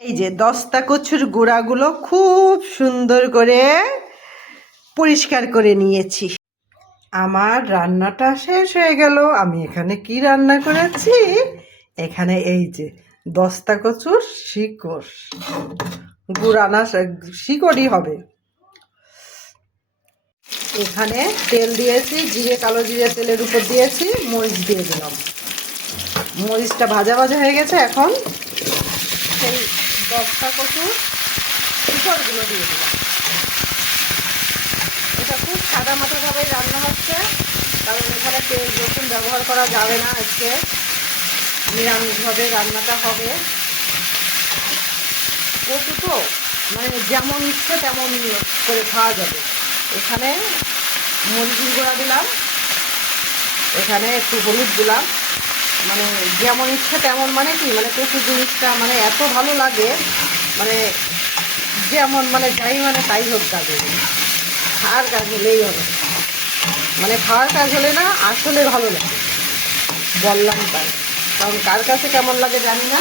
এই যে দস্তা কচুর গুঁড়াগুলো খুব সুন্দর করে পরিষ্কার করে নিয়েছি। আমার রান্নাটা শেষ হয়ে গেল। আমি এখানে কি রান্না করেছি, এখানে এই যে দস্তা কচুর শিকড়, গুঁড়া না শিকড়ই হবে। এখানে তেল দিয়েছি, জিরে, কালো জিরে তেলের উপর দিয়েছি, মরিচ দিয়ে দিলাম। মরিচটা ভাজা ভাজা হয়ে গেছে। এখন সেই দস্তা কচুর শিকড়গুলো দিয়ে দিলাম। এটা খুব সাদা মাটাভাবেই রান্না হচ্ছে, কারণ এখানে তেল রসুন ব্যবহার করা যাবে না। আজকে নিরামিষভাবে রান্নাটা হবে। কচু তো মানে যেমন ইচ্ছে তেমন করে খাওয়া যাবে। এখানে মরিচের গুঁড়া দিলাম, এখানে একটু হলুদ দিলাম। মানে যেমন ইচ্ছে তেমন, মানে কি মানে কচু জিনিসটা মানে এত ভালো লাগে, মানে যেমন মানে যাই মানে তাই হোক কাজে, খাওয়ার কাজ হলেই হবে। মানে খাওয়ার কাজ হলে না আসলে ভালো লাগে, বললাম তাই। কারণ কার কাছে কেমন লাগে জানি না,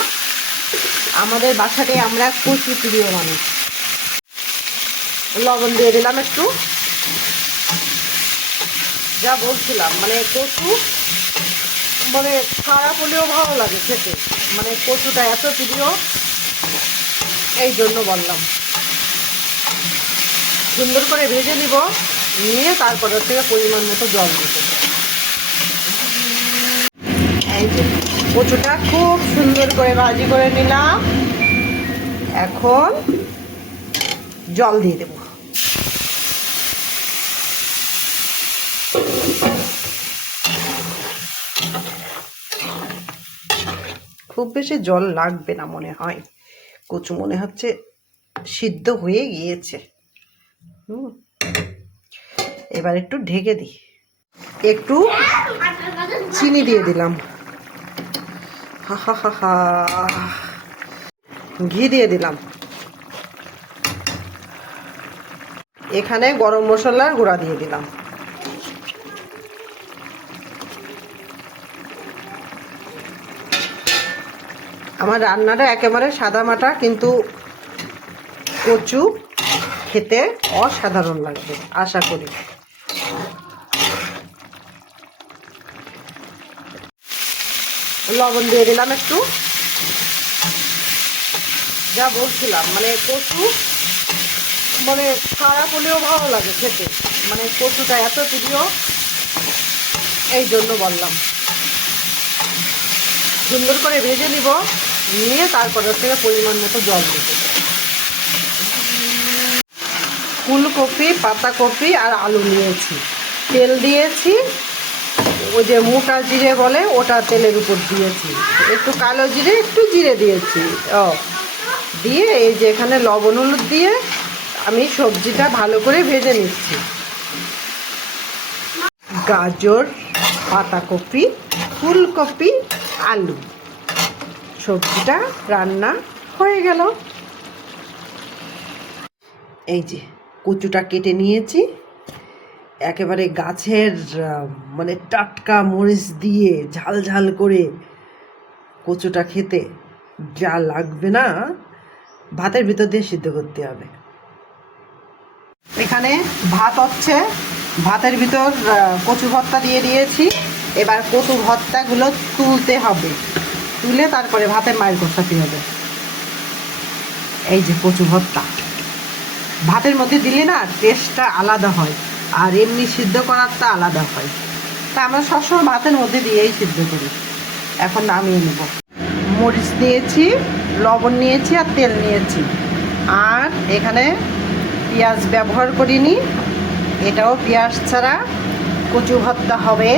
আমাদের বাসাতে আমরা কচু প্রিয় মানুষ। লবণ দিয়ে দিলাম একটু। যা বলছিলাম মানে কচু মানে খারাপ হলেও ভালো লাগে খেতে, মানে কচুটা এত প্রিয়, এই জন্য বললাম। সুন্দর করে ভেজে নিব, নিয়ে তারপর থেকে পরিমাণ মতো জল দিব। এই যে কচুটা খুব সুন্দর করে ভাজি করে নিলাম। এখন জল দিয়ে দেব। খুব বেশি জল লাগবে না মনে হয়, কচু মনে হচ্ছে সিদ্ধ হয়ে গিয়েছে। এবার একটু ঢেকে দিই। একটু চিনি দিয়ে দিলাম। হা হা হা হা, ঘি দিয়ে দিলাম। এখানে গরম মশলার গুঁড়া দিয়ে দিলাম। আমার রান্নাটা একেবারে সাদা মাটা, কিন্তু কচু খেতে অসাধারণ লাগবে আশা করি। লবণ দিয়ে দিলাম একটু। যা বলছিলাম মানে কচু মানে খারাপ হলেও ভালো লাগে খেতে, মানে কচুটা এত প্রিয়, এই জন্য বললাম। সুন্দর করে ভেজে নিব, নিয়ে তারপর থেকে পরিমাণ মতো জল দেব। ফুলকপি, পাতাকপি আর আলু নিয়েছি, তেল দিয়েছি, ওই যে মোটা জিরে বলে ওটা তেলের উপর দিয়েছি, একটু কালো জিরে, একটু জিরে দিয়েছি। দিয়ে এই যে এখানে লবণ হলুদ দিয়ে আমি সবজিটা ভালো করে ভেজে নিচ্ছি। গাজর, পাতাকপি, ফুলকপি, আলু, সবজিটা রান্না হয়ে গেল। এই যে কচুটা কেটে নিয়েছি, একেবারে গাছের মানে টাটকা মরিচ দিয়ে ঝাল ঝাল করে কচুটা খেতে যা লাগবে না, ভাতের ভিতর দিয়ে সিদ্ধ করতে হবে। এখানে ভাত হচ্ছে, ভাতের ভিতর কচু ভর্তা দিয়ে দিয়েছি। এবার কচু ভর্তাগুলো তুলতে হবে, তুলে তারপরে ভাতের মায়ের কষাতে হবে। এই যে কচু ভর্তা ভাতের মধ্যে দিলে না টেস্টটা আলাদা হয়, আর এমনি সিদ্ধ করারটা আলাদা হয়। তা আমরা সবসময় ভাতের মধ্যে দিয়েই সিদ্ধ করি। এখন নামিয়ে নেব। মরিচ নিয়েছি, লবণ নিয়েছি আর তেল নিয়েছি, আর এখানে পেঁয়াজ ব্যবহার করিনি, এটাও পেঁয়াজ ছাড়া কচু ভর্তা হবে।